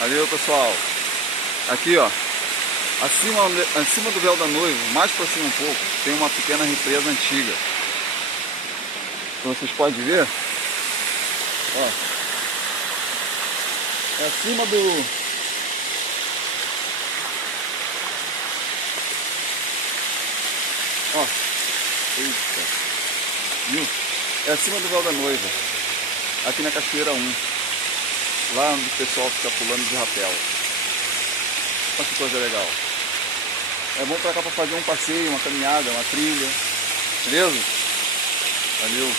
Valeu, pessoal. Aqui, ó, acima do véu da noiva, mais pra cima um pouco, tem uma pequena represa antiga. Então vocês podem ver, ó, é acima do... Ó, eita, viu? É acima do véu da noiva, aqui na Cachoeira 1, lá onde o pessoal fica pulando de rapel. Olha que coisa legal. É bom pra cá pra fazer um passeio, uma caminhada, uma trilha. Beleza? Valeu.